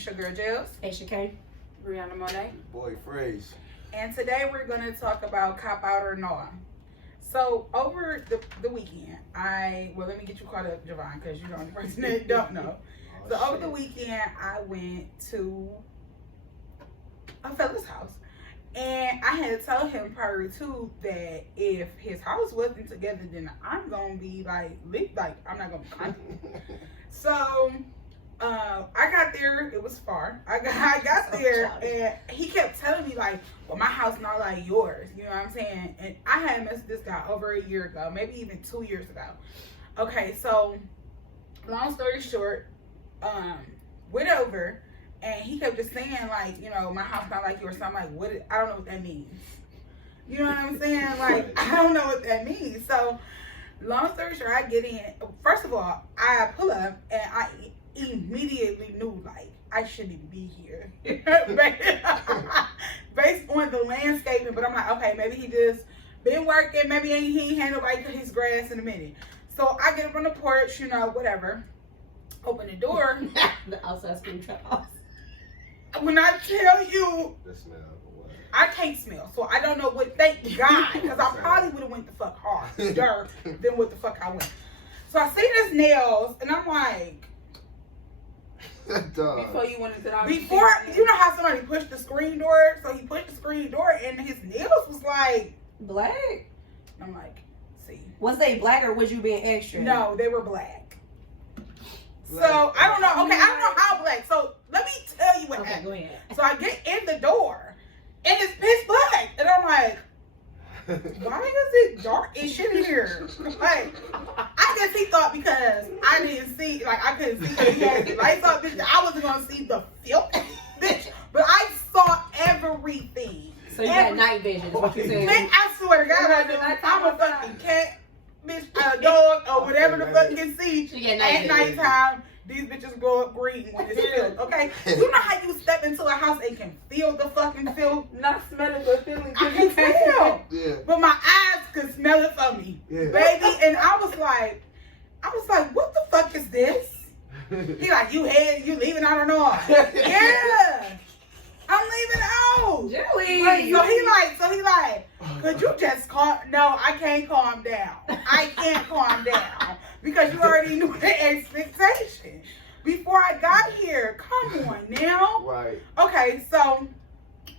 It's your girl Jills. Aisha K. Brianna Monet. Boy, Phrase. And today we're going to talk about cop out or no. So over the weekend, let me get you caught up, Javon, because you're the only person that don't know. So over the weekend, I went to a fella's house. And I had to tell him prior to that if his house wasn't together, then I'm going to be I'm not going to be confident. So I got there. It was far. I got there, and he kept telling me well, my house not like yours. You know what I'm saying? And I had met this guy over a year ago, maybe even 2 years ago. Okay, so long story short, went over, and he kept just saying my house not like yours. So I'm like, I don't know what that means. You know what I'm saying? I don't know what that means. So long story short, I get in. First of all, I pull up, and I immediately knew I shouldn't even be here based on the landscaping. But I'm like, okay, maybe he just been working, maybe he ain't had nobody cut his grass in a minute. So I get up on the porch, whatever, open the door. The outside screen trap house. When I tell you The smell. I can't smell, so I don't know what. Thank God, because I probably would have went the fuck harder than what the fuck I went. So I see his nails, and I'm like, Before you went into the you know how somebody pushed the screen door? So he pushed the screen door, and his nails was black. I'm like, see. Was they black or was you being extra? No, they were black. So I don't know. Okay, I don't know how black. So let me tell you what happened. Go ahead. So I get in the door, and it's pitch black, and I'm like, why is it dark as shit in here? I guess he thought because I didn't see, I couldn't see that he had the lights up, bitch. I wasn't gonna see the filth, bitch. But I saw everything. So you got night vision, is what you saying? Man, I swear to God, I do. I'm a fucking cat, bitch, a dog, or whatever the fuck you can see at nighttime. These bitches glow up green when it's filled, okay? You know how you step into a house and can feel the fucking filth? Not smelling, but feeling. I can tell. Yeah. But my eyes could smell it for me, baby. And I was like, what the fuck is this? He you leaving out or not? Yeah. I'm leaving out. Jelly. So he could you just calm? No, I can't calm down. I can't calm down because you already knew the expectation before I got here. Come on now. Right. Okay, so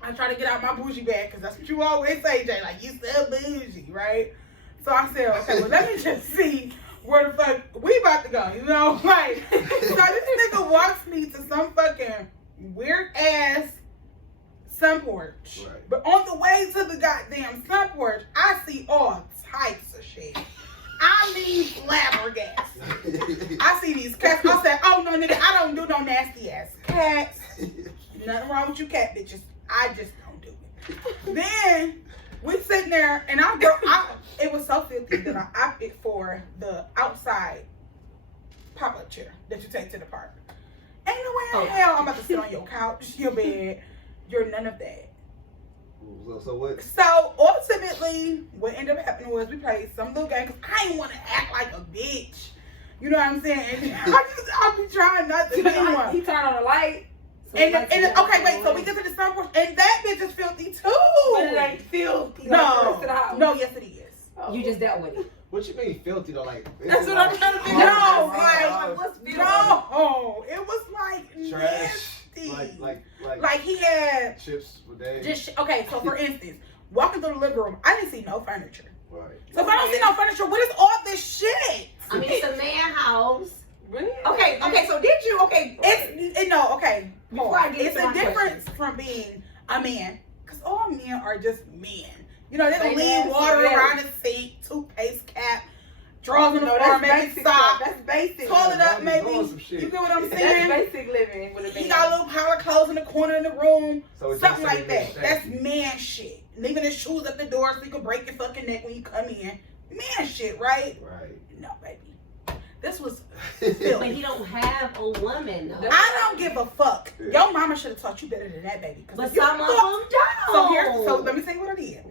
I try to get out my bougie bag because that's what you always say, Jay. You so bougie, right? So I said, okay, well, let me just see where the fuck we about to go, So this nigga walks me to some fucking weird ass sun porch. Right. But on the way to the goddamn sun porch, I see all types of shit. I mean flabbergasted. I see these cats. I said, oh no, nigga, I don't do no nasty ass cats. Nothing wrong with you cat bitches. I just don't do it. Then we sitting there, and it was so filthy that I opted for the outside pop-up chair that you take to the park. Ain't no way in hell I'm about to sit on your couch, your bed. You're none of that. So what? So ultimately, what ended up happening was we played some little game because I didn't want to act like a bitch. You know what I'm saying? I be trying not to be one. He turned on the light. Okay, wait. So we get to the sun porch, and that bitch is filthy too. But it ain't filthy. No, yes it is. Oh. You just dealt with it. What you mean filthy though? That's what I'm trying to figure out. What's filthy? No, it was trash. nasty. Like he had chips for days. just okay. So for instance, walking through the living room, I didn't see no furniture. Right. So if I don't see no furniture, what is all this shit? I mean, it's a man house. Really? Okay. So did you? Okay. Okay. Before I get It's to a my difference from being a man, because all men are just men. They don't They leave nasty, water yeah. around the sink, toothpaste cap, drawers on the floor, maybe sock, That's basic. toilet up, Doing maybe. some shit. You get what I'm That's saying? basic living with a man. He got a little pile of clothes in the corner in the room, So it's something just like that. something That's that- man shit. Leaving his shoes at the door so you can break your fucking neck when you come in. Man shit, right? Right. No, baby. This was But filthy. he don't have a woman though. I don't give a fuck. Yeah. Your mama should have taught you better than that, baby. But if you some of thought- them don't. So let me say what I did.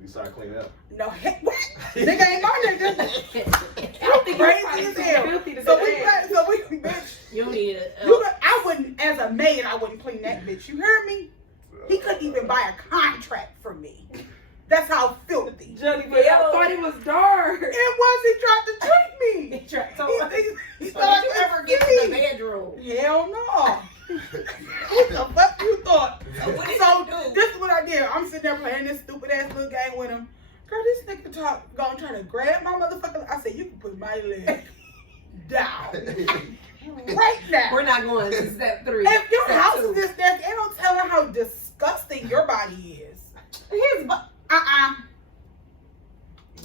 We start cleaning up. No, heck, what? Nigga ain't my nigga. I don't think Crazy as hell. filthy to So the we, end. bitch. You need it. I wouldn't as a maid, I wouldn't clean that bitch. You hear me? He couldn't even buy a contract for me. That's how filthy. Johnny, but I thought it was dark. It was. He tried to trick me. He tried- So, He so thought did you I ever could get to see. the bedroom? Hell no. What the fuck you thought? What did So you do? this is what I did. I'm sitting there playing this stupid ass little game with him. Girl, this nigga gonna try to grab my motherfucker. I said, you can put my leg down right now. We're not going to step 3. If your Step house 2. is this nasty, it don't tell her how disgusting your body is. His bu-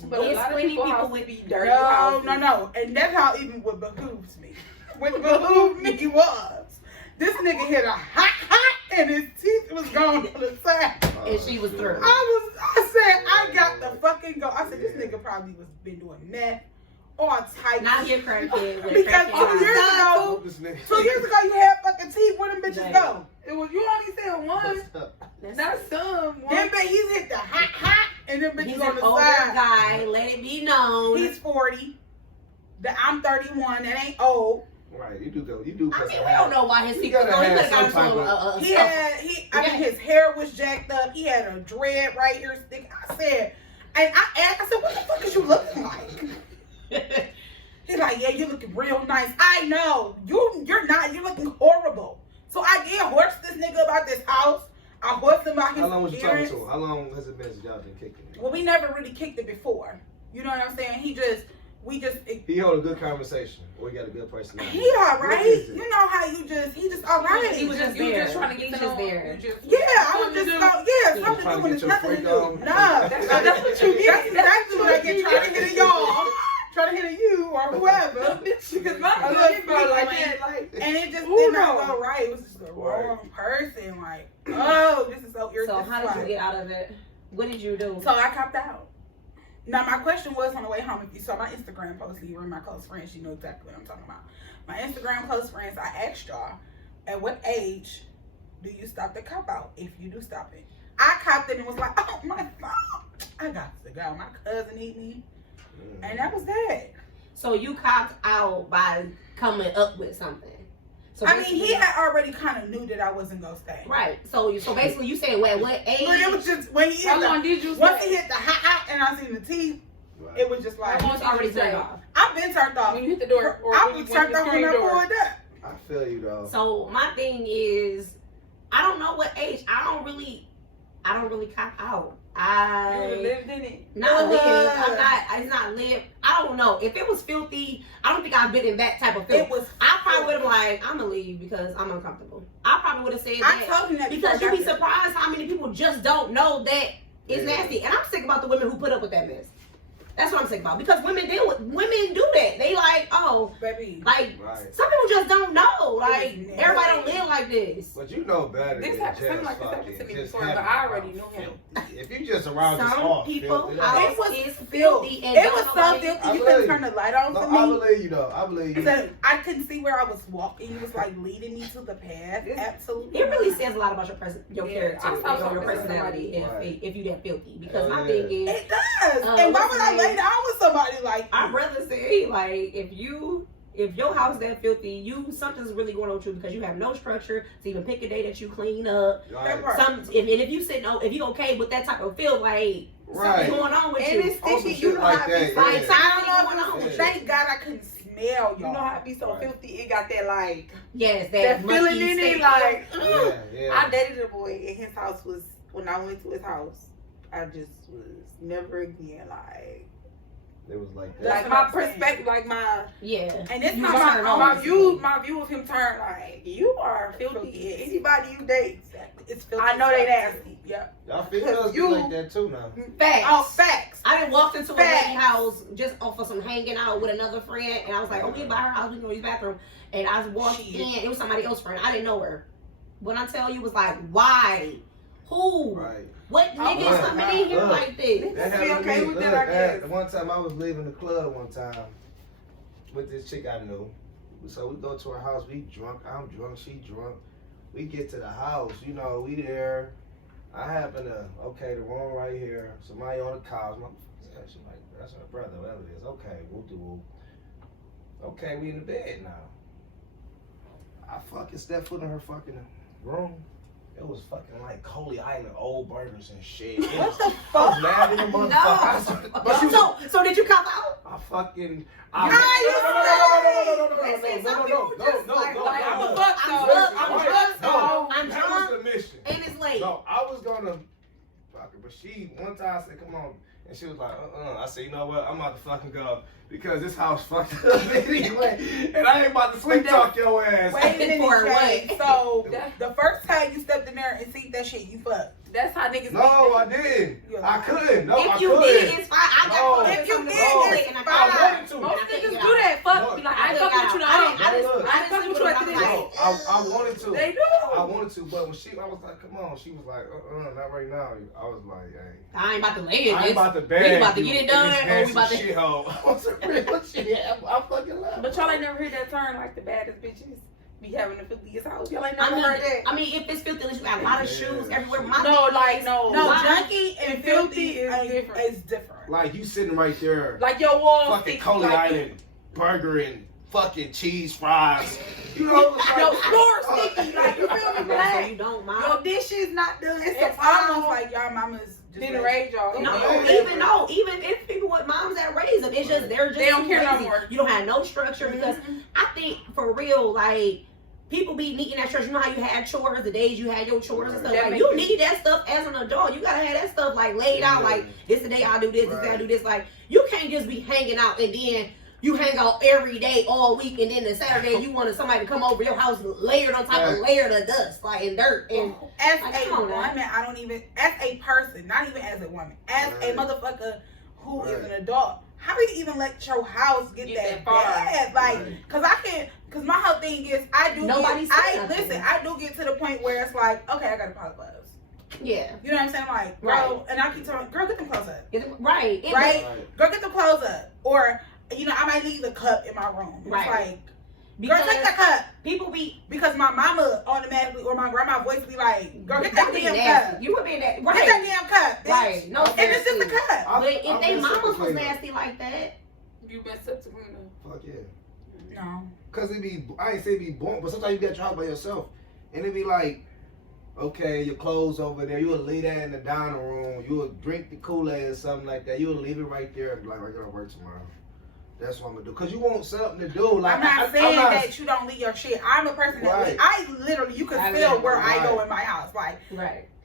But a It's lot of plenty people people house with- be dirty No, houses. no. And that's how even what behooves me. What behooved me was this nigga hit a hot, and his teeth was gone to the side. And she was through. I said, I got the fucking go. I said, this nigga probably was been doing meth, all types. Not your crackhead. with Because crackhead 2 years eyes. ago, This nigga. 2 years ago, you had fucking teeth. Where them bitches go? It was you only said one, not some. One. Then he's hit the hot, and them He's bitches on an the older side. guy. Let it be known. He's 40. I'm 31. That ain't old. Right, you do. I mean, we don't know why his You secret. gotta He could have have some gotten type some. of- He had I mean his hair was jacked up. He had a dread right here stick. I said, and I asked, I said, what the fuck is you looking like? He's like, yeah, you looking real nice. I know. You're not. You're looking horrible. So I did horse this nigga about this house. I horsed him about his How long was you talking appearance. to him? How long has it been since y'all been kicking it? Well, we never really kicked it before. You know what I'm saying? We just. He held a good conversation, or he got a good personality. He all What right. is it? You know how he just all right. He was just You there. just trying to get He's to know just there. him. You just- Yeah, I was Something just to go, do. yeah, You something to trying do to when get there's your nothing to freak do. on? No, That's what you That's did. exactly what I get trying to get a y'all, trying to hit a you or whoever. Because my I husband look go like like- that, like. And it just Who did not knows? go right. It was just the wrong person. Like, oh, this is so So irritating. how did you get out of it? What did you do? So I copped out. Now my question was on the way home. If you saw my Instagram post, you were my close friends, you know exactly what I'm talking about. My Instagram close friends, I asked y'all, at what age do you stop the cop out? If you do stop it, I copped it and was like, oh my God, I got to go. My cousin need me, and that was that. So you copped out by coming up with something. So I mean, basically- he had already kind of knew that I wasn't gonna stay. right. So basically, you saying at what age? But it was just when he hit How long did you once stay? he hit the hot and I seen the teeth, Right. it was just like How You long was already did you turned stay? off. I've been turned off. When you hit the door, or I when you was went turned to off the when I screen door. pulled up. I feel you though. So my thing is, I don't know what age. I don't really cop out. You would've I lived in it. not live. I'm not. It's not live. I don't know if it was filthy. I don't think I've been in that type of filth. It was. I probably would have like, I'm gonna leave because I'm uncomfortable. I probably would have said I that told him that because before you'd be I got surprised how many people just don't know that it's Yeah. nasty. And I'm sick about the women who put up with that mess. That's what I'm sick about because women do that. They like, oh, there. Baby. like Right. some people just don't know. Like It was everybody don't nasty. live like this. But you know better This than happened- something just like this happened fucking to me just before, but having I already around knew him. filthy. If you just around just Some off people filthy, house It was is filthy and It don't was know so about it. filthy. I You believe couldn't you. turn the light on No, for I me. believe you though. I believe you. So I couldn't see where I was walking. You was like leading me to the path. Absolutely. It really says a lot about your Yeah, character I saw or your something personality Right. if you that filthy. Because Hell my yeah. thing is, It does. Oh, And why what's would I his lay name? down with somebody like our you? brother said, like, if your house that filthy, something's really going on with you because you have no structure to even pick a day that you clean up. Right. Right. If you said no, if you okay with that type of feel, like Right. something going on with And you. it's On some sticky. shit You know like how it that, be so. Like, yeah. I something don't going on know. with you. Thank God I couldn't smell You y'all. know how it be so Right. filthy. It got that like Yes, that mucky, feeling in it. stinky- Like Yeah, yeah. I dated a boy, and his house was when I went to his house. I just was never again like It was like that. That's like what my I'm saying. perspective, like my yeah. And it's You not turn my on. own my view of him turned like you are filthy. Filthy. And anybody you date, Exactly. It's filthy. I know they nasty. Yep. Y'all females You- be like that too now. Facts. Oh, facts. I done walked into a Facts. lady house just off of some hanging out with another friend, and I was like, "Oh, we by her house, we can use the bathroom." And I walked Shit. in, it was somebody else's friend. I didn't know her. When I tell you, it was like, why? Who? Right. What Oh, niggas look, coming in here look. like this? Niggas That be happened to okay me. with Look, that, I guess. one time I was leaving the club one time with this chick I knew. So we go to her house, we drunk, I'm drunk, she drunk. We get to the house, you know, we there. I happen to, okay, the room right here, somebody on the couch. She's like, that's her brother, whatever it is. Okay, whoop de whoop. Okay, we in the bed now. I fucking stepped foot in her fucking room. It was fucking like Coley Island old burgers and shit. What the I was fuck? mad at the motherfucker. But she was, So did you cop out? I fucking. I'm a fuck though. I'm That drunk. was the mission. And it's late. No, I was gonna fuck her, but she one time said, "Come on," and she was like, I said, "You know what? I'm about to fucking go because this house fucked up anyway, and I ain't about to sleep talk your ass." Wait a minute, For Jay. what? So the first time you stepped in there and seen that shit, you fucked. That's how niggas. No, I didn't. You're I lying. couldn't. No, I If you couldn't. did, it's fine. I No. got If you did, it's and I fine. couldn't I wanted to. And Most I couldn't niggas get do out. that. Fuck No. me like I I fuck with you. I I fuck with you after this. No, I wanted to. They do. I wanted to, but when I was like, "Come on," she was like, not right now." I was like, "Hey, I ain't about to lay in I this. ain't about to We beg about to you get it in done, this or we nasty about to. shithole." On some real shit. I fucking love. But y'all ain't never heard that term like the baddest bitches be having the filthiest house. Y'all ain't never I heard that. mean, if it's filthy, you got a lot of shoes Yeah. everywhere. My No, thing like is- no. No, Why? junkie and filthy is is different. Is different. Like you sitting right there, Like your walls. fucking Coley Island burger and fucking cheese fries. You know, it's like, Your floor sticky. Like you feel me? So Black. you don't mind. Your dishes not done. It's almost like y'all mamas just didn't raise y'all. No, Yeah. even if people with moms that raise them, it's just they're just They don't too care no lazy. more. You don't have no structure because I think for real, like people be needing that structure. You know how you had chores, the days you had your chores and stuff. That Like makes you sense. need that stuff as an adult. You gotta have that stuff like laid out. Yeah. Like this the day I do this, this day I Right. do this. Like you can't just be hanging out and then you hang out every day all week and then the Saturday you wanted somebody to come over your house layered on top of Right. layered of dust like and dirt and As Like, a come on now. woman, I don't even, as a person, not even as a woman, as a Right. motherfucker who is Right. an adult, how do you even let your house get Get that that far? bad? Like, Right. cause I can't, cause my whole thing is, I do Nobody get, said I nothing. listen, I do get to the point where it's like, okay, I gotta pause clothes. yeah, You know what I'm saying? Like, girl, Right. and I keep telling, girl, get them clothes up. right, It- Right? Right. Girl, get the clothes up. Or, you know, I might leave the cup in my room. It's Right. like, Because girl, take the cup. people be Because my mama automatically, or my grandma voice be like, girl, get that That be damn nasty. cup. You would be that Get right. that damn cup, bitch. Right. No, And it's just a cup. I- But if I've they been mamas super was clean. nasty like that, You been up to clean up. Fuck yeah. No. Cause it be, I ain't say it be boring, but sometimes you got your house by yourself, and it be like, okay, your clothes over there. You would leave that in the dining room. You would drink the Kool-Aid or something like that. You would leave it right there and be like, I gotta work tomorrow. That's what I'm gonna do. Cause you want something to do. Like I'm not I'm saying not- that you don't leave your shit. I'm a person that Right. I literally, you can I feel live- where I go right. in my house. right?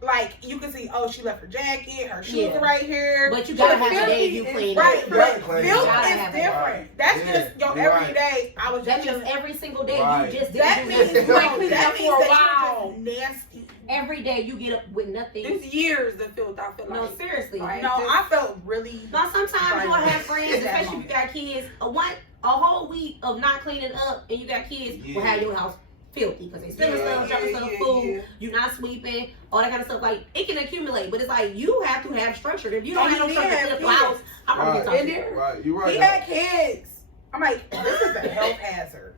Like you can see, oh, she left her jacket, her shoes Yeah. are right here. But you gotta But have the day filthy you is- clean. Right, it. You gotta but clean it. filth You gotta is have it. different. That's Yeah, just your you're everyday. I was That just means every single day Right. you just that didn't do means nothing. no, ain't cleaned that up means for a that while. you're just nasty. Every day you get up with nothing. This year's the filth. I feel No, like. seriously. Like, No, just- I felt really. Now sometimes you'll have friends, In that especially if you got kids. A whole week of not cleaning up and you got kids will have your house filthy because they spilling stuff, dropping stuff, food. You're not sweeping, all that kind of stuff. Like it can accumulate, but it's like you have to have structure. If you don't have no He structure had in the kids. house, I'm gonna get Right. talking. there. Right, you're right. He had kids. I'm like, this is a health hazard.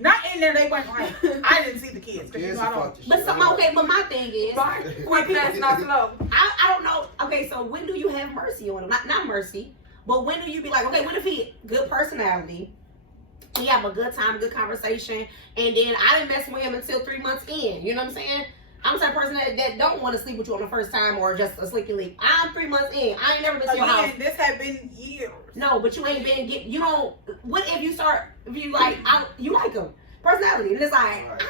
Not in there, they went like, I didn't see the kids. 'Cause you know I don't. But but my thing is, Quick, fast, not slow. I don't know. Okay, so when do you have mercy on him? Not mercy, but when do you be like, okay, what if he good personality? We have a good time, good conversation, and then I didn't mess with him until 3 months in. You know what I'm saying? I'm the type of person that don't want to sleep with you on the first time or just a slicky leak. I'm 3 months in. I ain't never been to your house. Again, this had been years. No, but you ain't been you don't. What if you like you like him personality and it's like Right.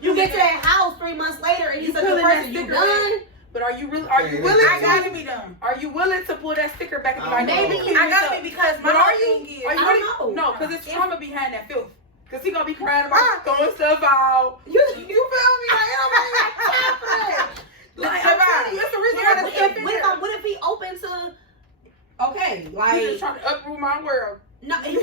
you get to that house 3 months later and he's You such a feeling that person you sticker, done. But are you really? Are you Okay, willing? I that's- gotta be done. Are you willing to pull that sticker back and be I like, don't Maybe know. I gotta be because my But are whole you? thing is, Are you I really? don't know. No, because it's trauma behind that filth. Because he gonna be crying about throwing stuff out. You You feel me? Like, I don't have time for that. Like, I'm telling you, it's the reason why What this stuff in there. what if he open to? Okay, You like just trying to uproot my world. no, some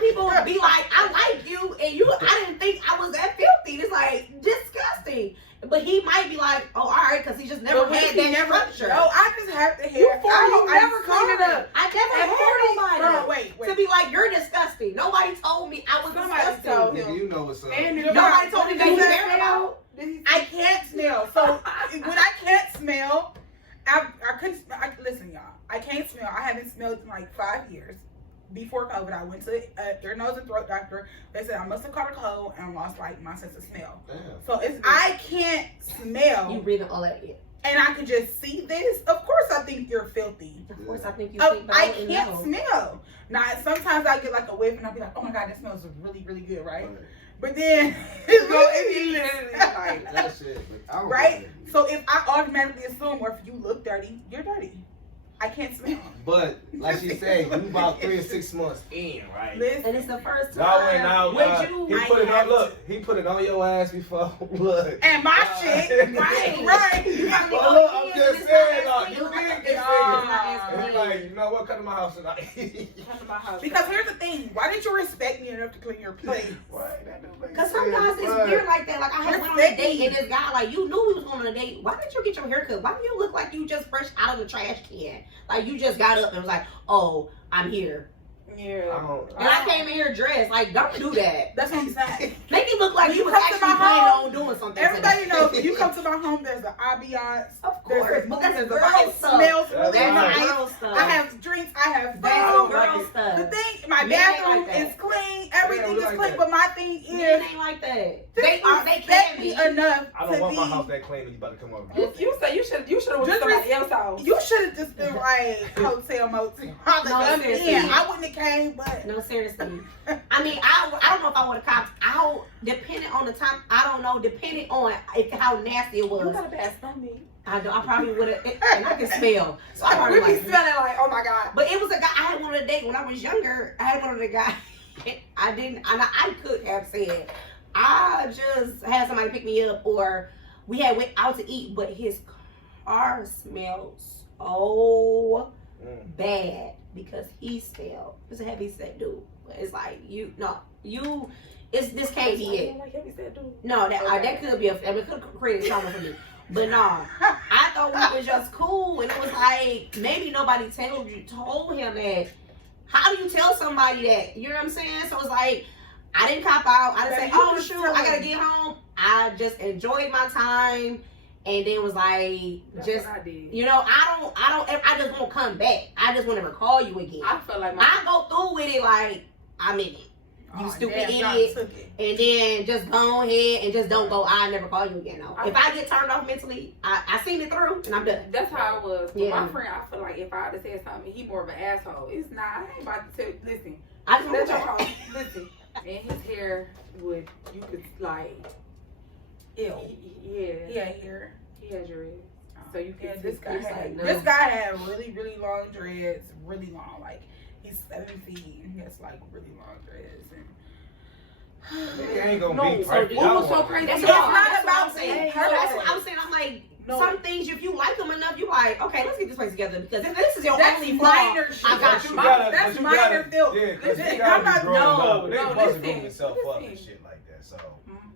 people be like, I like you, and you. I didn't think I was that filthy. It's like disgusting. But he might be like, oh, all right, because he just never But had he that never- structure. no, I just have to hear. You 40, you never clean it up. I never At had 40, nobody Girl, wait. to be like, you're disgusting. Nobody told me I was Somebody disgusting. told Nigga, you know what's up. And Nobody told me that he Did he cared about. I can't smell. So when I can't smell, I couldn't. Listen, y'all. I can't smell. I haven't smelled in like 5 years. before COVID, I went to ear, nose, and throat doctor. They said I must have caught a cold and lost like my sense of smell. Damn. So if I can't smell You breathing all that in. and I can just see this, of course I think you're filthy. Of course, I think you Oh, think, but I wouldn't can't know. smell. Now sometimes I get like a whiff and I'll be like, oh my god, that smells really, really good, right? Right. But then Like, That shit, but I don't right? know. So if I automatically assume, or if you look dirty, you're dirty. I can't smell. But like she said, you about 3 or 6 months in, right? Listen, And it's the first Y'all went time. out. Would you? He put it on. Look, he put it on your ass before. Look. and my shit, right, right. Well, look, I'm just saying, you did this Yeah. nigga. And he like, you know what? Come to my house tonight. come to my house. Because here's the thing, why didn't you respect me enough to clean your plate? Right, that don't make Cause sense, sometimes it's but- weird like that. Like I had went on a Respect date me. and this guy, like you knew he was going on a date. Why didn't you get your hair cut? Why do you look like you just fresh out of the trash can? Like you just got up and was like, oh, I'm here. I Yeah. don't. And I came in here dressed. Like don't do that. That's what I'm saying. Make it look like When you you was come to actually my planning home, on doing something. Everybody today. knows when you come to my home, there's the ambiance. Of There's course, the but that's there's the girl house stuff. smells That's really That's right. nice. girl stuff. I have drinks, I have That's food. girl The stuff. thing, my Men ain't bathroom like that. is clean, everything we is like clean, that. but my thing Men is, ain't like that. just They can respect be. me enough I don't to want my be. house that clean when you about to come over. You say you should have went to Just somebody else's house. You should have just been like hotel motel. seriously. Yeah, I wouldn't have came, but No, seriously. I mean, I don't know if I would have copped. Depending on the time, I don't know. Depending on how nasty it You was, got a bad stomach. I probably would have. And I can smell, so I We probably be like. smelling like, oh my god. But it was a guy I had one on a date when I was younger. I had one of the guys. I didn't, and I could have said, I just had somebody pick me up, or we had went out to eat, but his car smells so bad because he smelled. It's a heavy set dude. But it's like this can't be it. Like heavy set dude. No, that could be it could create a trauma for me. But no, I thought we was just cool, and it was like maybe nobody told him that. How do you tell somebody that? You know what I'm saying? So it's like I didn't cop out. I didn't say, Baby, you oh just shoot, tell I gotta him. get home. I just enjoyed my time, and then was like, That's just what I did. you know, I just won't come back. I just won't ever call you again. I felt like I go through with it like I'm in it. You stupid idiot. Took it. And then just go ahead and just don't go. I never call you again. No. If I get turned off mentally, I seen it through and I'm done. That's how it was. With Yeah. my friend, I feel like if I had to say something, he more of an asshole. It's not. I ain't about to tell. Listen, I just let want your to house. Listen, and his hair would. You could like. Ew. Yeah. Yeah, here. He has your head. So you Yeah, can. this guy He's had like, no. this guy had really, really long dreads, really long. Like he's 7 feet and he has like really long dreads and It ain't gonna No, be so perfect. what I was so want crazy? that. That's It's all. not That's about what I'm saying. being So that's perfect. what I'm saying. I'm like, No. some things, if you like them enough, you like, okay, let's get this place together. Because if this is your that's only flaw, minor shit. I got you. That's but you minor gotta- filth. Yeah, because Listen, you I'm gotta not- be growing no, up. They no, wasn't listen, grooming themselves up and listen. shit like that. So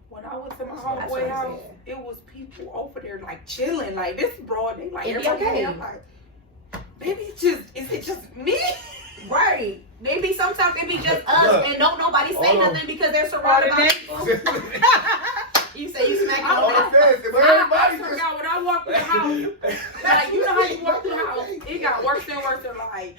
When I went to my That's what homeboy I'm house, saying. it was people over there like chilling. Like this broad, they like It be everybody. okay. I'm like, maybe it's just is it just me? right. Maybe sometimes it be just us Look. and don't nobody say Hold on. nothing because they're surrounded by All the people. You say you smack I on all that. it says is I everybody just. forgot when I walked through the house. Like you know how you walk through the house, it got worse and worse. They're like,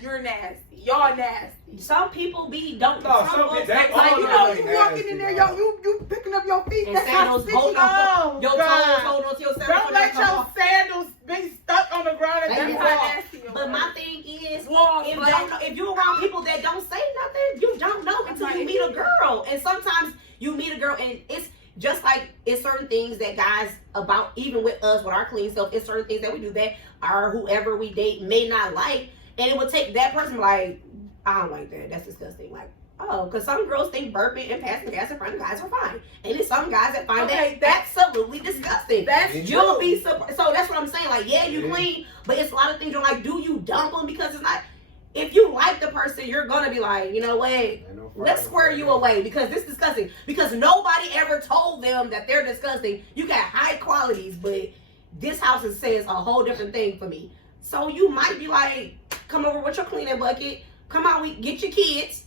you're nasty. Y'all nasty. Some people don't. No, some people- they like, all You you know, know, you nasty, walking in there, dog. you picking up your feet. and That's how sandals sticky hold you are. Oh, your toes God. hold on to your sandals. Don't so they let come your off. sandals be stuck on the ground and Thank then you. That's walk. how nasty you But are. my thing is, Walls, if you're around people that don't say nothing, you don't know until you meet a girl. And sometimes you meet a girl and it's just like it's certain things that guys about, even with us, with our clean self, it's certain things that we do that our whoever we date may not like. And it would take that person like, I don't like that. That's disgusting. Like, oh, because some girls think burping and passing gas in front of guys are fine. And there's some guys that find Okay, that absolutely disgusting. That's You'll true. be surprised. So that's what I'm saying. Like, yeah, you Yeah. clean, but it's a lot of things you're like, do you dump them? Because it's not, if you like the person, you're going to be like, you know what? Let's square you away because this is disgusting. Because nobody ever told them that they're disgusting. You got high qualities, but this house says a whole different thing for me. So you might be like, come over with your cleaning bucket. Come out, we get your kids.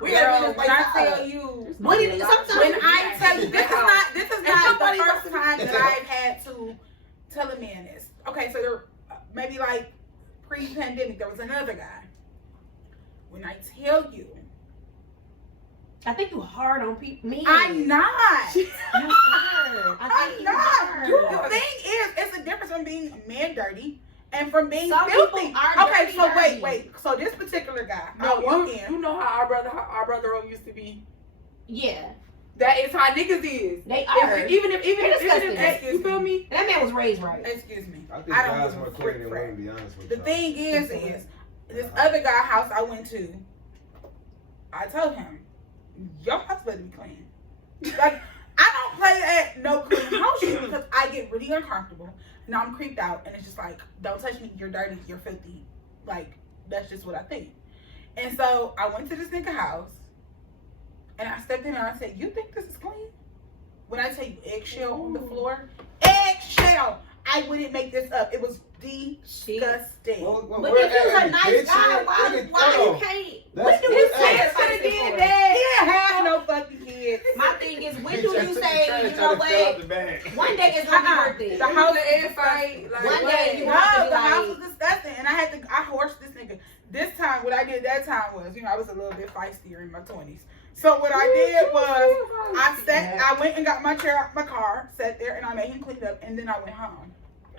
We're Girl, gonna when I tell you, What is it? Sometimes when I tell you, this is And not somebody the first must- time that I've had to tell a man this. Okay, so there maybe like pre-pandemic, there was another guy. When I tell you, I think you hard on people. Me. I'm not. You hard. I'm not. The thing is, it's a difference from being man dirty and from being Some filthy. people are Okay, dirty, so dirty. wait. So this particular guy, I No, walk you in. know how our brother used to be. Yeah, That is how niggas is. they are. Even if disgusting. you feel me? That man was raised right. Excuse me. I think I don't guys give a more clean frick than crap. women, to be honest with The you. thing is this other guy house I went to, I told him, your house better be clean. Like, I don't play at no clean house shit because I get really uncomfortable and I'm creeped out and it's just like, don't touch me, you're dirty, you're filthy. Like, that's just what I think. And so I went to this nigga house and I stepped in there and I said, you think this is clean? When I tell you eggshell on the floor, eggshell! I wouldn't make this up. It was disgusting. But if he was a nice guy, why you can't? When do you say His something kids could have for? did that. He didn't have no fucking kids. My thing is, when do you say, you know what? One day it's gonna be worth it. The house air fight. Like, One day you No, have to be the house like, was disgusting, and I horsed this nigga. This time, what I did that time was, I was a little bit feistier in my 20s. So what I did was, I went and got my chair out my car, sat there, and I made him clean it up, and then I went home.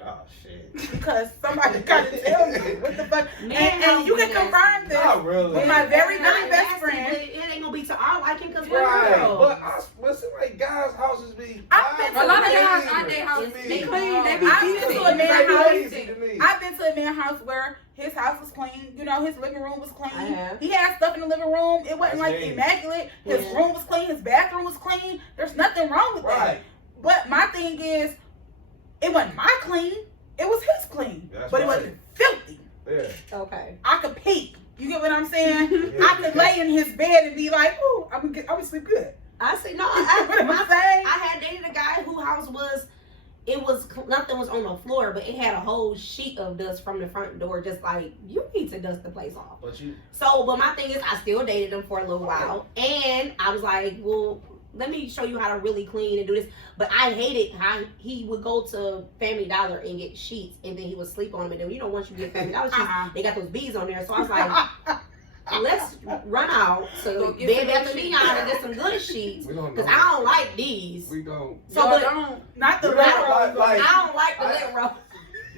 Oh shit. Because somebody got to tell me what the fuck. Man, And you can confirm this Not really. with my very, not very best nasty, friend. but it ain't gonna be to our liking because we're Right, girls. but it seems like guys' houses be. I've been to A lot of a guys man- out their house, It's they big. clean, they be I've been decent. to a man They be house. decent. I've been to a man's house where his house was clean. His living room was I clean. have. He had stuff in the living room. It wasn't That's like mean. immaculate. His Yeah. room was clean. His bathroom was clean. There's nothing wrong with that. Right. But my thing is, it wasn't my clean. It was his clean. That's but it right. wasn't filthy. Yeah. Okay. I could peek. You get what I'm saying? Yeah. I could lay in his bed and be like, "Ooh, I'm gonna sleep good." I see. No, You know what I'm I saying? had dated a guy whose house nothing was on the floor, but it had a whole sheet of dust from the front door. Just like, you need to dust the place off. But you. But my thing is, I still dated him for a little while, and I was like, well, let me show you how to really clean and do this. But I hated how he would go to Family Dollar and get sheets, and then he would sleep on them. And then, once you get Family Dollar sheets, they got those bees on there. So I was like, let's run out to Go get Bed some Bath good and sheets. Beyond and get some good sheets. We don't know. Because I don't like these. We don't. So, Y'all but don't, not the We little don't rose. like- I don't like the lint roll.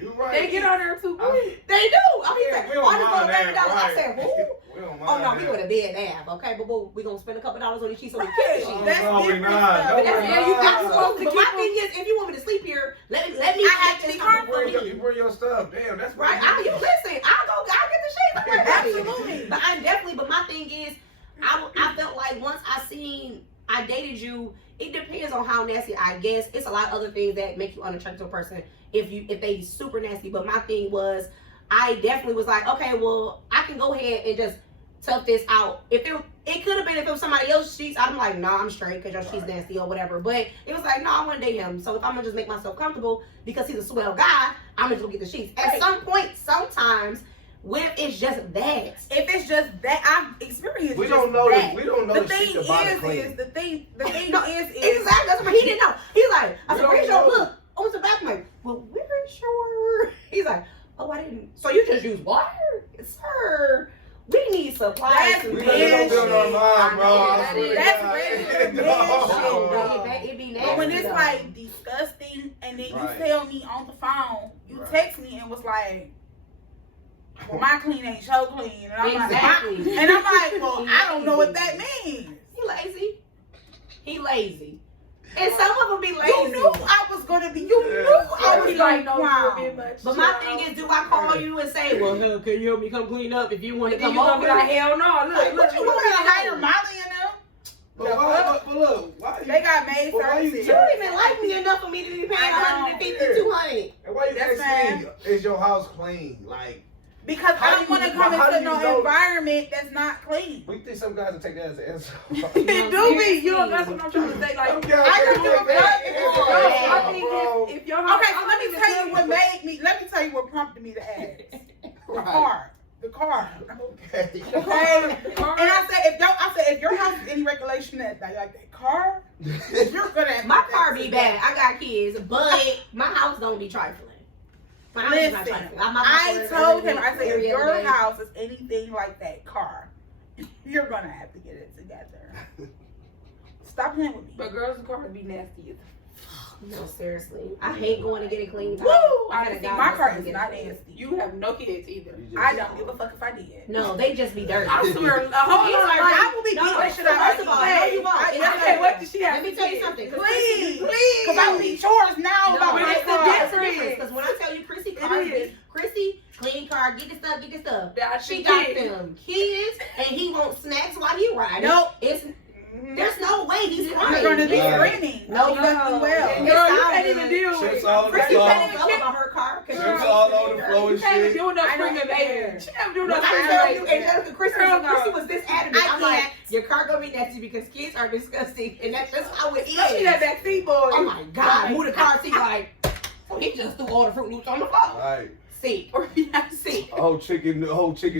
You right. They get on there too quick. They do. I mean, Yeah, like, we don't oh, this mind go to Family that, Dollar. I right. said, who? We don't mind Oh no, he that. would have Bed Bath, okay? But we gonna spend a couple dollars on these sheets so we Right. keep the Oh, sheets. That's no, we different not. stuff. No, But that's, we yeah, you not. got supposed to. keep But my them- thing is, if you want me to sleep here, let me I have get to this be comfortable. comfortable. You bring your stuff. Damn, that's Right? what You listen. I'll get the sheets. I'm ready. Absolutely. But I'm definitely. But my thing is, I felt like once I dated you, it depends on how nasty. I guess it's a lot of other things that make you unattractive to a person if they super nasty. But my thing was, I definitely was like, okay, well, I can go ahead and just tough this out. If it could have been if it was somebody else's sheets, I'm like, no, I'm straight because your sheets nasty or whatever. But it was like, no, I want to date him. So if I'm gonna just make myself comfortable because he's a swell guy, I'm gonna go get the sheets. At some point, sometimes, what if it's just that? If it's just that, I've experienced. We just don't know that. we don't know The the thing shit about the is clean. the thing No, is Exactly. That's what he didn't know. He's like, I We said, don't where's your know. look? I went to the bathroom. Like, well, we're sure. He's like, oh, I didn't. So you just use water, sir? We need supplies. That's to We be- really don't build our mind, bro. I I know, swear to that's God. regular No. man shit, No, it be nasty. But when it's though. like disgusting, and then Right. you tell me on the phone, you Right. text me and was like, "Well, my clean ain't your clean," and I'm Exactly. like, and I'm like, "Well, I don't know what that means." He lazy. He lazy. And some of them be lazy. You knew I was gonna be. You Yeah. knew I was He gonna like no clown. real bit much. But my thing is, do I call you and say, well, hell, can you help me come clean up if you want to And then come you gonna over? be like, hell no, Like, look, what you want to hire Molly and them? But look, why you, They got maid But why you services. You don't even like me enough for me to be paying I don't. $150, $200. and why you That's asking me, is your house clean? Like, Because How I do don't want to you- come how do into you no know? environment that's not clean. we think some guys will take that as an answer. It do be, you know, that's what I'm trying to say. Like, Some guys I will don't take give a that fuck as if an it's no, answer, I think bro. if your Okay, so let me tell you what made me. Let me tell you what prompted me to ask. The Right. car. The car. Okay. Okay. And I said, if your house has any regulation that like that car, you're gonna. My car be bad. I got kids, but my house don't be trifling. But I'm just not Listen, trying to- I'm not I gonna told say him, I said, if every your other day. house is anything like that car, you're gonna have to get it together. Stop playing with me. But girls' cars be nasty. No, seriously. I hate going to get it cleaned. Woo! I Honestly, gotta my go car and is get it not cleaned. nasty. You have no kids either. I don't give a fuck if I did. No, they just be dirty. I swear, hold He's on. like, I will be No, beating the shit out first of of all, you. no, you won't. I It's can't wait till she has Let me tell you kids. something. Please, because I will be chores now No, about but my it's the car. difference. Because when I tell you Chrissy cars, is. Chrissy, clean car, get this stuff. That's She the got kid. them kids, and he wants snacks while he riding. Nope. It's there's no way he's You're crying. gonna be Yeah. screaming. No, fucking well. And It's girl, you not can't good. even deal with Chips it. all over the Chrissy floor. can't even go about her car. Chips all over the floor You and can't even shit. do no I don't screaming, care. baby. She never do no When I screaming, tell you, baby. Angelica, Chrissy was this adamant. I I'm like, can't. your car gonna be nasty because kids are disgusting, and that's just how it Especially that is. backseat boy. Oh my God, move the car seat like. So he just threw all the Fruit Loops on the floor. Right. Seat. Or Seat. The whole chicken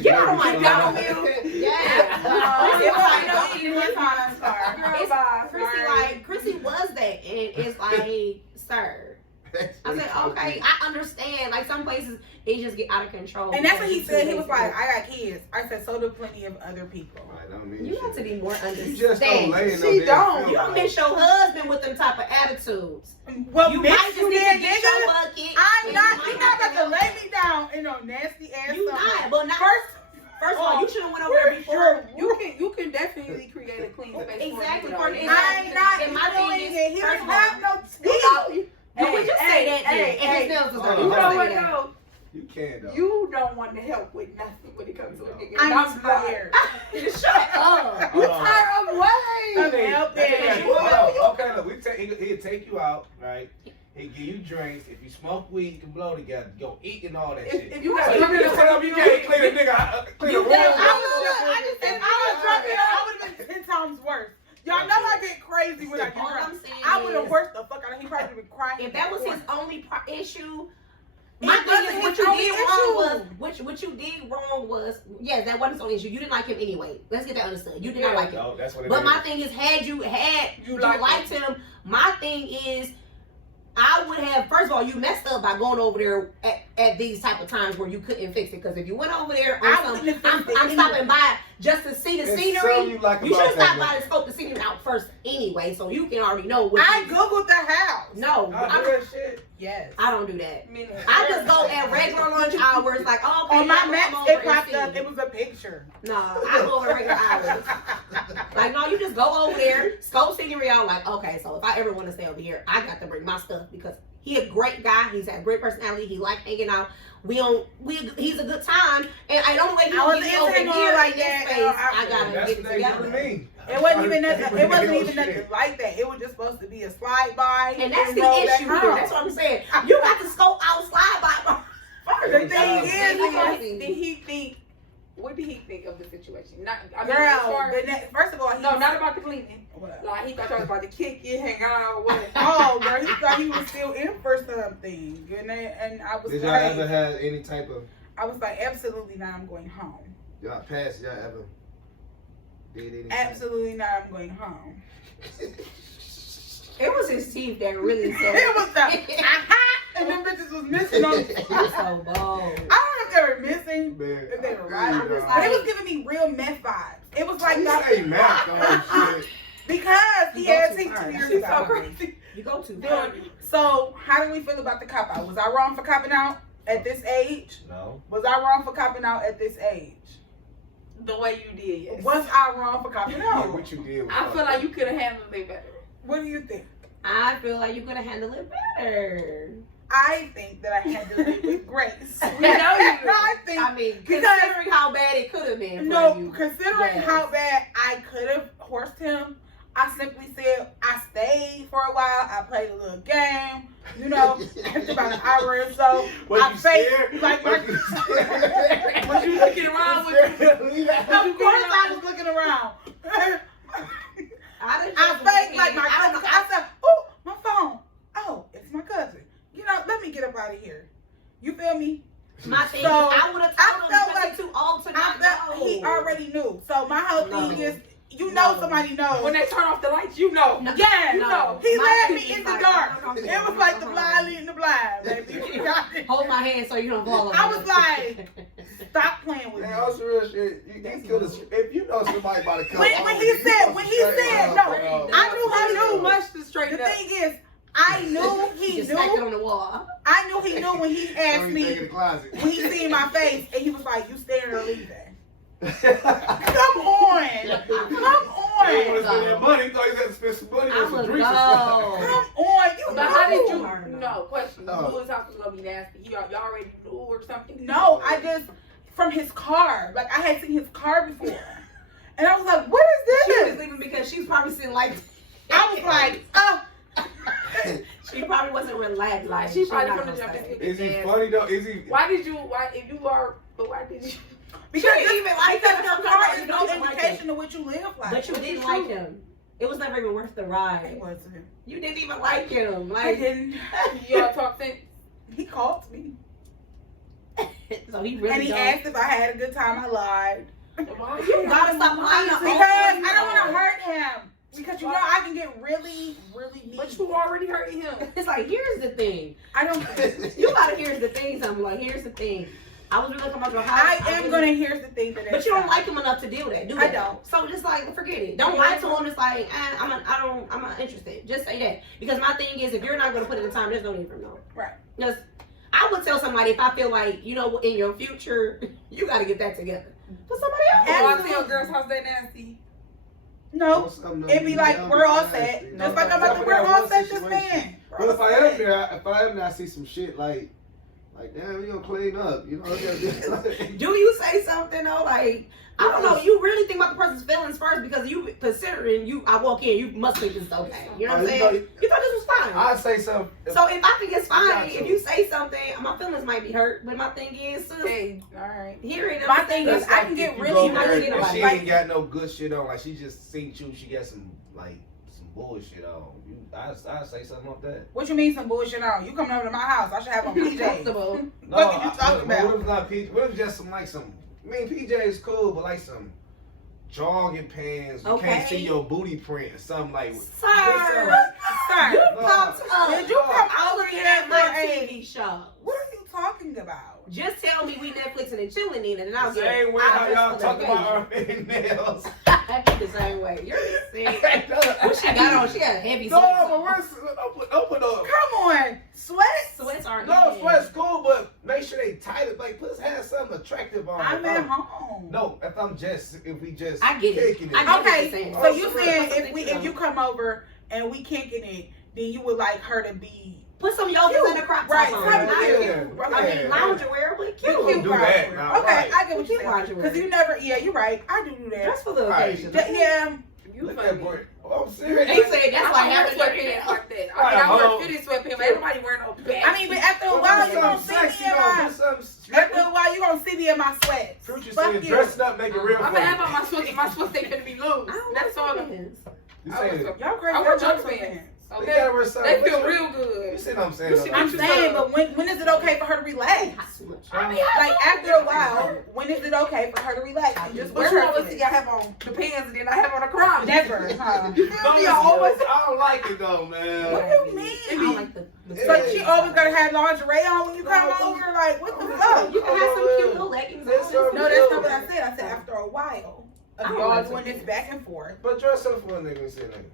Get out of my nuggets. God, yeah. It was like, It's no eating in his mom's car. Girl, bye. Chrissy, like, Chrissy was that, and it's like, sir. I said, okay, I understand. Like, some places, it just get out of control. And that's what he because said. He you was too like, lazy. I got kids. I said, so do plenty of other people. Right, don't mean You shit. have to be more You just don't understanding. lay in no She damn don't. film, You don't like- miss your husband with them type of attitudes. Well, You bitch, might just you need did, to get your nigga. bucket. I'm and not. you You're might not have about to lay me down in no nasty ass. You something. not, but not First of all, you should have went over there before. You can definitely create a clean space. Exactly, for for it, I ain't not And my doing thing is, it. He first didn't of all, have no teeth. No, we just say that then. hey, And his nails was hold dirty. on, You know Just what say that. though? You can though. You don't want to help with nothing when it comes to a nigga. I'm tired. Shut up. You tired of what? I'm helping. Okay, look, he'll take you out, right? He give you drinks. If you smoke weed, you can blow together. Go eat and all that shit. If you So got you mean to tell me you can't clean a nigga, clean a room? If I was drunk, I would have been 10 times worse. Y'all know I get crazy when I get All drunk. I'm saying I would have is, worked the fuck out of him. He probably been crying. if that was his only issue, It my thing wasn't is what his you only did wrong was issue. what you did wrong was that wasn't his only issue. You didn't like him anyway. Let's get that understood. You did not like him. No, that's what it But is. my thing is, had you liked him, my thing is, I would have. First of all, you messed up by going over there at these type of times where you couldn't fix it. Because if you went over there, I wouldn't have fixed it I'm stopping by just to see the It's scenery. something you like You about should stop that by and scope the scenery out first anyway, so you can already know what. I googled the house. No, I do that shit. Yes. I don't do that. I just go at regular lunch hours, like, oh, okay, On my now I'm maps, over it and popped see. up. It was a picture. No, I go over regular hours. Like, no, you just go over there, scope scenery out, like, okay, so if I ever want to stay over here, I got to bring my stuff because he a great guy. He's had a great personality. He like hanging out. He's a good time. And I don't wait I wasn't you over into him here like like this that. space. I gotta That's get it what they do to together. me. It wasn't even nothing. It wasn't Nigga, even nothing shit. like that. It was just supposed to be a slide by. And that's the roll back issue here. home. That's what I'm saying. You got to scope out slide by. The thing Did he think? What did he think of the situation? Not, I mean, girl, as far as, first of all, no, not about the cleaning. What? Like he thought I was about to kick you, hang out, or what? Oh, girl, he thought he was still in for something, and I was Did y'all like, ever have any type of I was like, absolutely not. I'm going home. y'all past y'all ever did anything? Absolutely not. I'm going home. It was his teeth that really said It was the and them bitches was missing on. He was so bold. I don't know if they were missing. Man, If they were I right, feel you, but it dog. was giving me real meth vibes. It was like You say math, oh shit. because he You go had too teeth far. 2 years She's so ago. crazy. You go too far. So how do we feel about the cop out? Was I wrong for copping out at this age? No. Was I wrong for copping out at this age? The way you did, yes. Was I wrong for copping Yeah, out? what you did was I feel like you could have handled it better. What do you think? I feel like you could have handled it better. I think that I handled it with grace. We know you did. I think I mean, Because- considering how bad it could have been for no, you. considering Yes. how bad I could have horsed him, I simply said I stayed for a while. I played a little game, you know, after about an hour or so. Was I you faked scared? like Was you scared? Was you looking around with Of course, I was looking around. I I faked like my cousin. I said, "Oh, my phone. Oh, it's my cousin. You know, let me get up out of here." You feel me? My thing So, is, I would have I told him felt because like he's too old to I not felt know. he already knew. So my whole No. thing is, you know No. somebody knows. When they turn off the lights, you know. No. Yeah, you No. know. He My led me thing in is the like, dark. I'm not It gonna was go. like the blind leading the blind, baby. Hold my hand so you don't fall over. I was like, stop playing with me. Man, on some real shit, you kill us. If you know somebody about to come When over, he you said- know when some he straight said, up, no, bro. I knew he too knew. much to The straighten up. thing is, I knew he Just smack it knew. on the wall. I knew he knew when he asked Everything in the me, closet. when he seen my face, and he was like, "You staying or leaving?" Come on, come He on, was spending money. He thought he had to spend some money on I'm some a drinks. come go. on. You But how did know. you know? Question. No. You knew his house was gonna be nasty. Y'all already knew or something? No, I just from his car. Like I had seen his car before, and I was like, "What is She was this?" leaving because she was probably sitting like. I was like, She probably wasn't relaxed. Like She probably not gonna gonna jump say. into Is he his funny though? Is he? Why did you? Why if you are? But why did you? because She didn't even like because him. the No, car you is don't no even like indication of what you live like. But you didn't like him. It was never even worth the It ride. wasn't. You didn't even like him. I Like, didn't. Y'all talk since? He called me so he really and he don't. asked if I had a good time. I lied Why? You gotta stop lying to because I don't want to hurt him. Because you know I can get really, really mean. But you already hurting him. It's like, here's the thing. I don't. You gotta here's the thing. I'm like, here's the thing. I was really coming out your house. I am gonna. Here's the thing that. But you don't like him enough to deal with that, do you? I don't. So just like forget it. Don't lie to him. It's like I'm not interested. Just say that because my thing is if you're not gonna put in the time, there's no need for no. Right. Because I would tell somebody if I feel like you know in your future you got to get that together. Put somebody else. Oh, I Absolutely. tell girls house they nasty. No. It'd be like we're all set. Just like I'm about to we're all set this man. But if I am there, I see some shit like damn, we gonna clean up. You know, Do you say something though? Like I don't know. You really think about the person's feelings first because you considering you. I walk in, you must think this is okay. You know what I'm saying? You thought this was fine. I say something. So if I think it's fine, Got if to. you say something, my feelings might be hurt. But my thing is, sis, Hey, all right. hear it. My thing is, I can get really not really get If she like ain't got no good shit on, like she just seen you, she got some bullshit on. I say something like that. What you mean some bullshit on? You coming over to my house? I should have on PJs. comfortable. What are you talking What about? if not PJ? What if just some I mean, PJ is cool, but like some jogging pants. You can't Okay. see your booty print or something like. Sir, Sir, you No. popped up. did you come I over was here at for my a? TV show. What are you talking about? Just tell me we Netflixing and chilling in it, and I'll The get same way I'll how dress y'all for the talk about occasion. her nails. The same way. You're sick. What she got on? She had a heavy No, sweat. but we're open up. Come on, sweats. Sweats aren't No, in. sweat's cool, but make sure they tight it. Like, have something attractive on. I'm If at home. No, if we just I get it. kicking I get what Okay, you're saying. so you Oh, saying sure. if you come over and we kicking it, then you would like her to be Put some yogas in the crop top right? on. Right, Not cute. cute. Right. I mean, loungewear, but cute. You can do that now, Okay, right. I get what Cute you're saying. lingerie. Because you never, yeah, you're right. I do that. Just for the Right. occasion. Yeah, You Look funny. at boy. Oh, I'm serious. He said that's I why wear having sweatpants like that. I Right, mean, I hello. wear fitted sweatpants, but everybody wearing no pants. I mean, but after a Put while you gonna something see sexy me in on. my. Put something After a while you gonna see me in my sweats. Future Fuck said, you. dress it up, make it real I'm for gonna have you. on my sweats. My sweats ain't gonna be loose. That's all. it is. You I saying was it. Y'all crazy. I wear y'all jump something. pants. You Okay, gotta wear something. they feel What real You good. see what I'm saying? You though? see I'm saying, but when is it okay for her to relax? Too much. Like after a while, when is it okay for her to relax and just wear What you her always see I have on the pants and then I have on a crop. Never, huh? You feel No, me? I always. I don't like it though, man. What do you I mean? like the So she always gotta have lingerie on when you come over? Like what the fuck? You can have some cute little leggings That's on. so No, that's not what I said. I said after a while I of don't y'all like doing that. this back and forth. But dress up for a nigga and say nigga.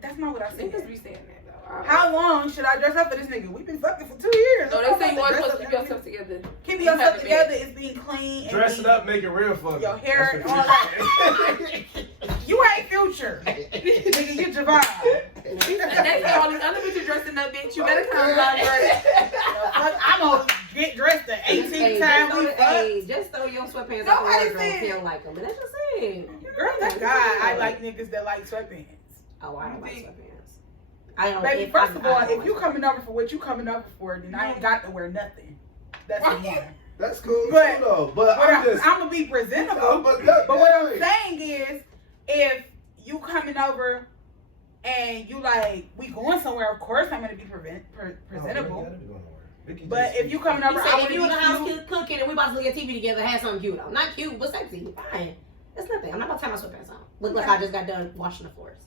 That's not what I Niggas said. be saying that though. How long should I dress up for this nigga? We've been fucking for 2 years. No, I'm they say you not always dress supposed to up keep every- yourself together. Keeping You have yourself to be. together is being clean and Dress it being- up, make it real for Your me. hair and all that. You ain't Future. Nigga, you Javon. And that's how all these other bitches dressing up, bitch. You better come lingerie. I'm gonna get dressed the 18th time we fuck. Hey, just throw your sweatpants out the Nobody wardrobe said- if you don't like them. But that's just it. Girl, thank God I like niggas that like sweatpants. Oh, I don't like sweatpants. I don't. Baby, if first I- of I all, don't if like you sweatpants. coming over for what you coming over for, then I ain't got to wear nothing. That's the one. That's cool, But- too, though. But But I'm just. I'm gonna be presentable. No, but look, But what I'm hey. saying is, if you coming over and you like, we going somewhere, of course I'm gonna be presentable. But if you coming over, He I said, want if you in the to house be cute. cooking and we about to look at TV together, have something cute on. Not cute, but sexy. Fine. It's nothing. I'm not gonna tie my sweatpants on. Look like I just got done washing the floors.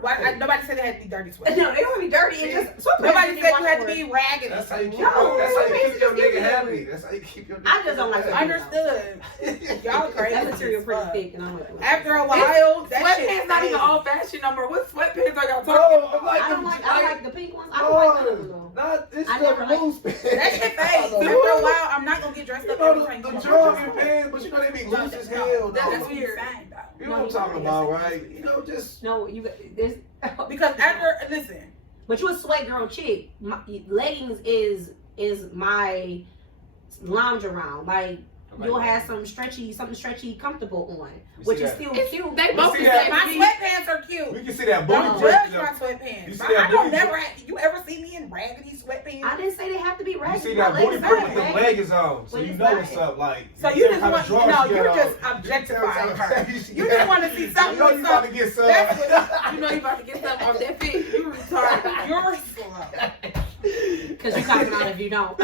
Why, nobody said they had to be dirty No, sweats. they don't have to be dirty. It's just sweatpants. Nobody need said wash you had to the be floors. raggedy. That's how you keep. No, That's how you keep your just give nigga it happy. That's how you keep your. I just don't like nigga happy. Understood. Y'all crazy. That material as pretty fuck. thick, and I'm like, After a while, that shit Sweatpants not even stays. old fashioned no more. What sweatpants are y'all talking No, about? like I don't them- like. I like the pink ones. I don't like the other No, ones. not it's I the never liked- loose pants. That shit fades. After a while, I'm not gonna get dressed You up know every the, time you the come jogging home. pants, but you know they be No, loose as no, hell. That's though. what we're saying, though. You know what I'm talking about, right? You know, just No, you this. Because after, listen, But you a sweat girl chick. My, leggings is my lounge around. Like you'll have something stretchy, comfortable on, We which see is that. still It's- cute. They both see the that? same my thing. sweatpants are cute. we can see that booty Don't break. judge though. my sweatpants. You see I that don't booty never break? have, you ever see me in raggedy sweatpants? I didn't say they have to be You raggedy. see My that booty leggings break are with the raggedy. leggings on, so When you it's know not. what's up. Like, So see you what just kind of want, drawers no, you you're got just on. objectifying You her. tell You just want to see I something know with you about to something. get some. That's what, You know you about to get something off that fit. You retarded. you're slow. Because you copping out if you don't.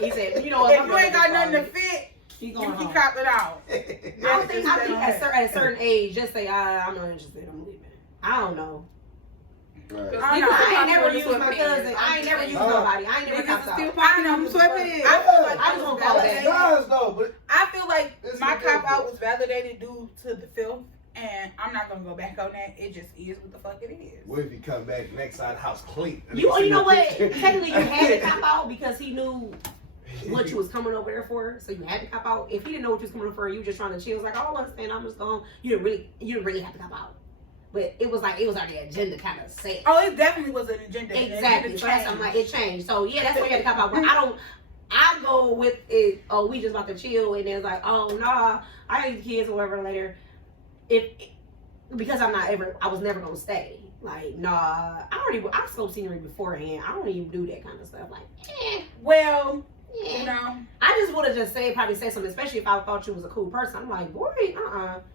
He said, you know what? If you ain't got nothing to fit, you you going can home. cop it out. I think at a certain age, just say, I'm not interested. I'm leaving. I don't know. Right. I know. I ain't never Wearing used my sweatpants. cousin. I ain't never used Oh. nobody. I ain't never Niggas copped is out. still I popping know on them sweatpants. I feel like I I just was won't call that. validated. Guys, though, but I feel like It's my ridiculous. cop out was validated due to the filth, and I'm not gonna go back on that. It just is what the fuck it is. what if you come back next side house clean? You know what? Technically, you had to cop out because he knew what you was coming over there for, so you had to cop out. If he didn't know what you was coming over for, you just trying to chill. It was like, oh, I understand. I'm just going. You didn't really have to cop out. But it was like it was already agenda kind of set. Oh, it definitely was an agenda. and Exactly. it So that's changed. I'm like it changed. So yeah, that's why you had to cop out. But I go with it. Oh, we just about to chill, and then it's like, oh nah, I need the kids or whatever later. Because I was never gonna stay. Like nah, I sold scenery beforehand. I don't even do that kind of stuff. Like Well, you yeah. know, I just would have probably said something, especially if I thought you was a cool person. I'm like, boy,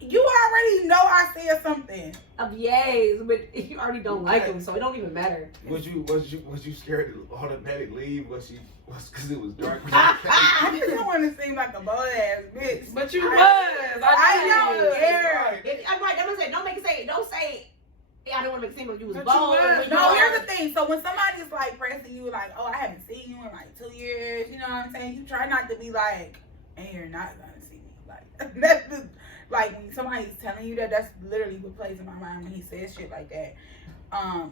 you already know I said something. yes, but you already don't like him, so it don't even matter. Was you scared to automatic leave? Was because it was dark? I just don't want to seem like a bold ass bitch. But you I- was. I know. know. Yeah. I'm right. Don't say. Yeah, I didn't want to make it seem like you was But bold. you was. No, here's the thing. So when somebody's like pressing you, like, oh, I haven't seen you in like 2 years, you know what I'm saying? You try not to be like, and you're not gonna see me. Like that's just, like when somebody's telling you that, that's literally what plays in my mind when he says shit like that.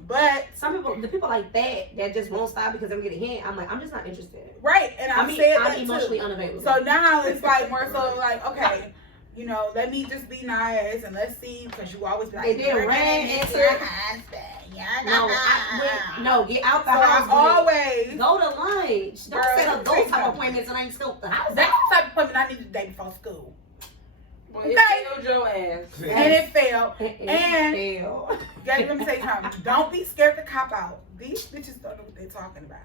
But Some people, the people like that just won't stop because they get a hint. I'm like, I'm just not interested. right, and I I mean, said I'm that emotionally too. unavailable. So now it's like more so like, okay, you know, let me just be nice and let's see, because you always be like, And then "You're ran getting into- your husband. Yeah, get out the So house. I always. Go to lunch. Don't Girl, set up those please type don't. of appointments and ain't scope the house. That's the type of appointment I need the day before school. Well, it failed your ass. And it failed. And- fail. Guys, let me tell you something. Don't be scared to cop out. These bitches don't know what they're talking about.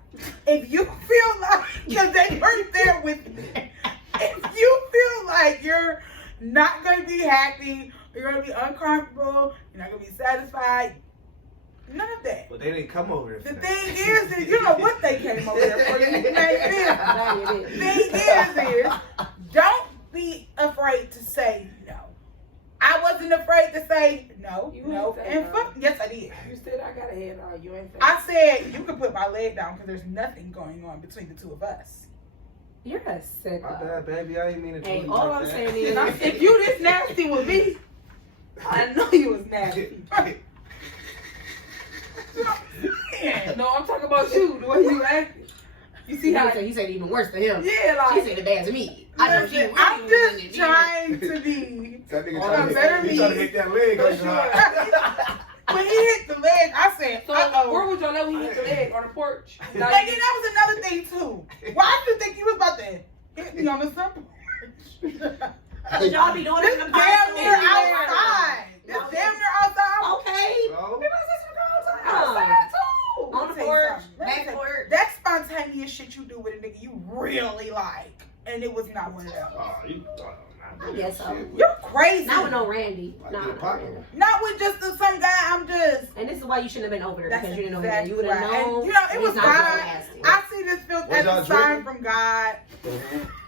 If you feel like, because they weren't there with me, if you feel like you're not going to be happy, you're going to be uncomfortable, you're not going to be satisfied, none of that. But they didn't come over there. The thing is you know what they came over there for. You may feel. That it is. Thing is, don't be afraid to say no. I wasn't afraid to say no, You no, didn't say and no. fuck. Yes, I did. You said I got a head on. You ain't saying. I said you can put my leg down because there's nothing going on between the two of us. You're a sick. My bad, baby. I didn't mean to do Hey, you all like I'm that. saying is, If you this nasty with me, I know you was nasty. Man. No, I'm talking about you. The way you acted. You see how? he said even worse to him. Yeah, She like. said it bad to me. I know she. Listen, I'm just trying to be. That nigga Oh, trying to better he trying to be. hit that leg on For your sure. When he hit the leg, I said, So uh-oh. where would y'all know he hit the leg on the porch? And then that was another thing too. Why did you think he was about to hit me on the front porch? So y'all be doing This it in the damn near car. outside. This damn near outside. Okay. So, Outside too. On the Let me tell you porch, something. Let me back tell you, porch. that spontaneous shit you do with a nigga you really like, and it was not one of them. oh, you, I guess so. You're crazy. Not with no Randy. I Nah, get popular. Not with just some guy. I'm just. And this is why you shouldn't have been over there That's because you didn't know exactly that. You would have why. known. And, you know, it and was it's not gonna God. last. I see this filth Was as y'all a sign drinking? from God.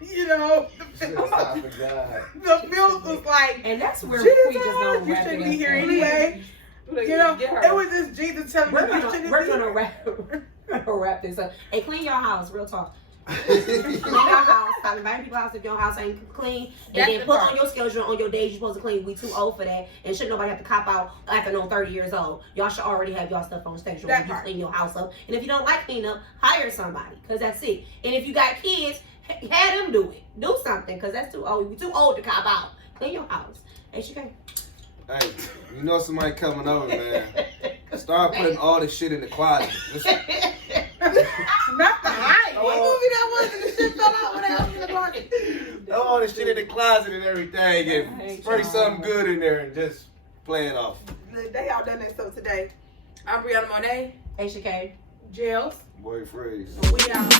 You know, the filth, I forgot. the filth was like, And that's where Jesus, we just gonna you wrap shouldn't it be up. here anyway. Look, You know, get her. it was this Jesus telling me you shouldn't We're be gonna here. wrap this up. Hey, clean your house, real talk. Clean your house. Stop inviting people out if your house ain't clean. And That's then the put part. on your schedule on your days you're supposed to clean. We too old for that. And shouldn't nobody have to cop out after no 30 years old. Y'all should already have y'all stuff on schedule That when you part. clean your house up. And if you don't like clean up, hire somebody. Because that's it. And if you got kids, have them do it. Do something. Because that's too old. We too old to cop out. Clean your house. HK. Hey, you know somebody coming over, man. Start putting all this shit in the closet. Just- Not the height. Oh. What movie that was and the shit fell out when I was in the garden? Throw all this shit in the closet and everything I and hate spray y'all. something good in there and just play it off. They all done that stuff today. I'm Brianna Monet. HK. Jails. Boy, freeze. We out.